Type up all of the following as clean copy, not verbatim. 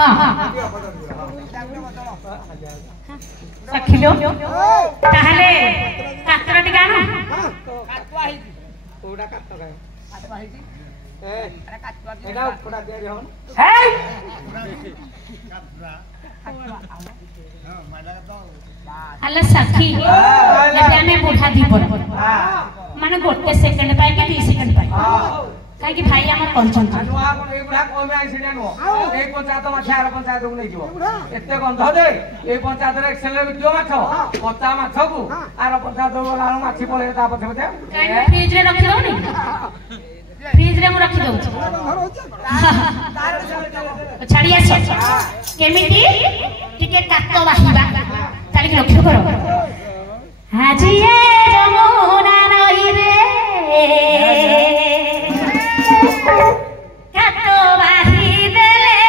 हाँ सखिलो ताहले कातर टिका न कातवा ही कोडा कात गए कातवा ही ए अरे कातवा एगा कोडा दे हो हे कातरा हां माडा तो हल्ला सखी जब हमें बुढ़ा दी पर माने गोटे सेकंड पाए के 20 सेकंड पाए काहे कि भाई हमर कंचन अनुआ को ए बुढ़ा कोमे एक्सीडेंट हो ए पंचायत में छार पंचायत को नै जो एते गंध दे ए पंचायत रे एक्सेलर दियो माछ कच्चा माछ को आरो पंचायत को लाल माछी पळे ता पछे पछे काहे फ्रिज रे रखि दो नी फ्रिज रे मु रखि दउ छाड़ी आस केमिति टिके कातो बाहिबा ताली के लक्ष्य करो हाजी ए जमुना नई रे कातो बाही देले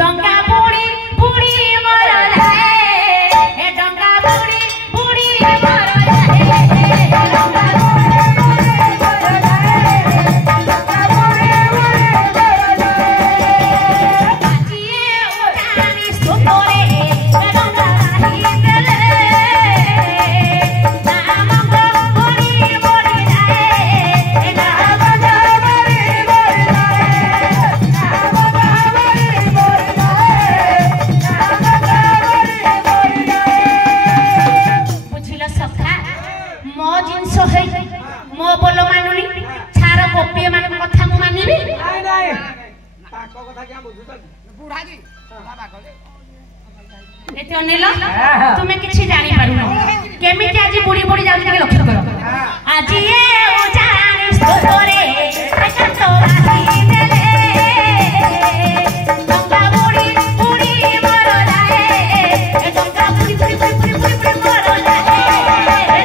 डंगा बुड़ी बुड़ी मरले ए डंगा बुड़ी बुड़ी मरले डंगा तुमे किछि जानि पारुनो केमिति आज बुड़ी बुड़ी जाउ के लक्ष्य करो आज ये उजान सोरे कातो बाही देले डंगा बुड़ी बुड़ी मर जाए ए डंगा बुड़ी बुड़ी बुड़ी बुड़ी मर जाए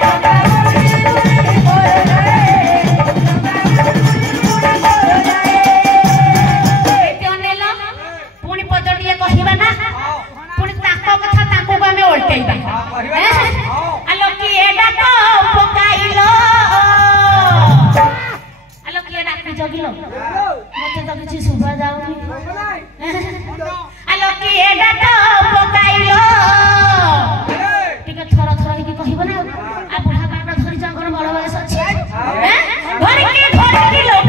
डंगा बुड़ी बुड़ी मर जाए एते अनेला पुनी पदटिए कहिबा ना पुनी ताको कथा ताको में ओलटेइबा आलो की एडा तो पकाइलो आलो की एडा के जगिलो मते तो किछि सुबा जाउनी आलो की एडा तो पकाइलो टिके थोड़ा थोड़ा की कहिबो ना आ बुढ़ा बाटा धरि जंगर बड़ बयस अछि धरि की लोग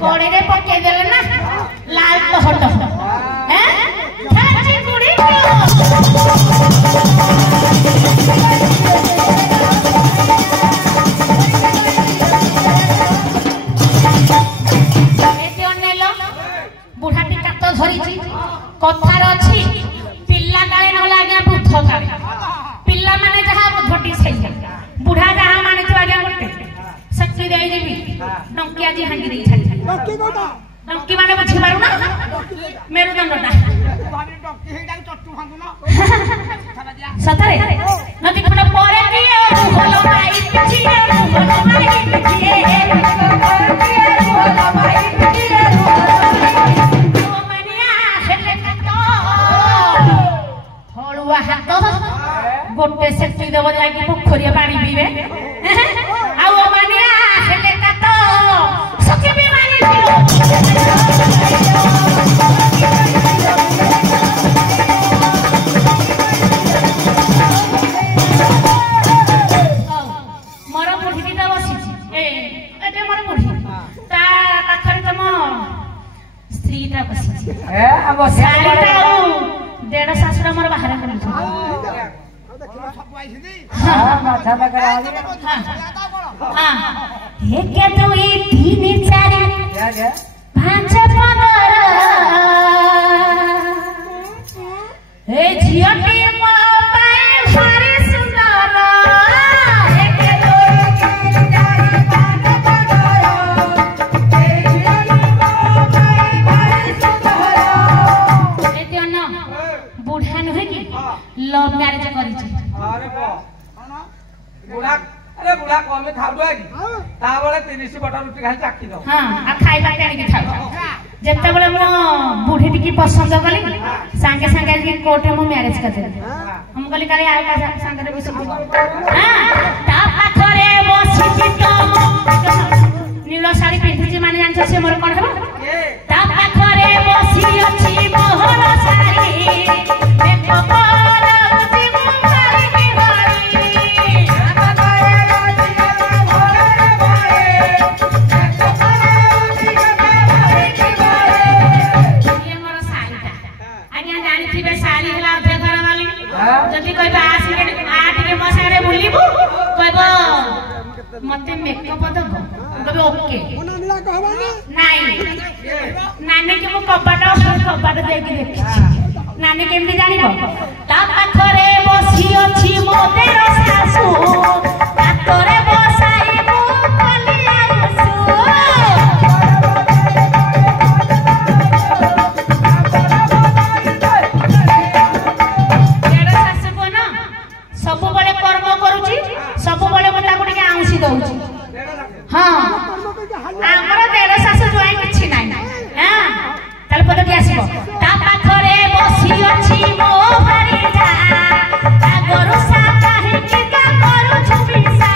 कोड़े रे पके देले ना लाल तो हटो हैं खा चिंगुड़ी एते अनेलो बुढ़ाटी कातो धरिछि कथार अछि पिल्ला काले न लागे बुद्ध काले पिल्ला माने जहा बुद्धटी सही बुढ़ा जहा माने तो आगे गोटे सच्ची दे जेबी डंकी आजी हांगी दे छाड़ी डंकी कोटा डंकी माने बुझी पारु ना मेरुदंडटा भाबी डंकी हेडा चट्टू हांगु ना सतरे नदी कोन परे दिए भलो भाई पिछिए भलो भाई पिछिए भलो भाई पिछिए ओ मनिया हेले कतो थोलुआ हाथ गोटे सेक्टी देव जाकी पोखरिया पानी पीबे आ ओ मनिया हेले कतो सके भी मानी मोर बुढ़ी बसी ए एते दीटा बसी शालीटा देढ़ शाशुर मोर बाहर कर एक दुई तीन चार पांच पंदर ए झियोटी मो पाए भारी सुंदर एक दुई तीन चार पांच पंदर ए झियोटी मो पाए भारी सुंदर एते न बुढ़ा नहे कि लव मैरिज करी छी अरे बो बुढ़ा अरे बुढ़ा कम खाऊ आगी ता बेले 30 बटा रुटी खाली चाखी दो हां आ खाइबा काणी के खाऊ जेते बेले मो बुढ़ी टिकी पसंद कली संगे संगे आज कोर्ट में मैरिज कर दे हम कहली काले आए का संगे रे बस हां ता पाखरे बसी तो नीलो साड़ी पिंधी जी माने जानछ से मोर कोन हेबो ता पाखरे बसी अछि मोहर साड़ी देखो जदी कोई बास के आठ के मसारे बुलीबू कहबो मते मेकअप दबो कहबो ओके नाही नाने के मो कपाट दे के देखि नाने केमती जानिबो ता पाखरे बसी अछि मोतेर सासू तातरे बसाई मु कलिया रसू सब बड़े कर्म करूची सब बड़े मता को के आउसी दउची हां हमर देर सासु जोई किछि नाही हां तल पद के आसीबो ता पाखरे बसी अछि मो भारी जा ता गरु सा काहे कि का करू छुबिसा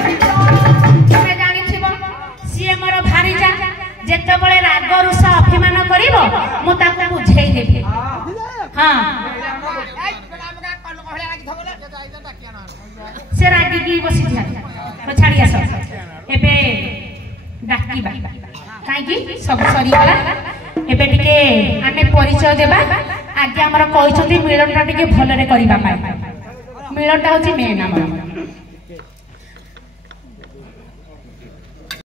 तुमे जानि छिबो सिए मोर भारी जा जेते बळे राग रुसा अभिमान करिवो मु ताको बुझेई देबे हां से रागी की बसी था तो छाड़ी आस एबे डाकीबा काई की सब सरी गला एबे टिके आमे परिचय देबा आगे हमर कहि छथि मिलनटा टिके भलरे करिबा पाए मिलनटा होची मेन हमर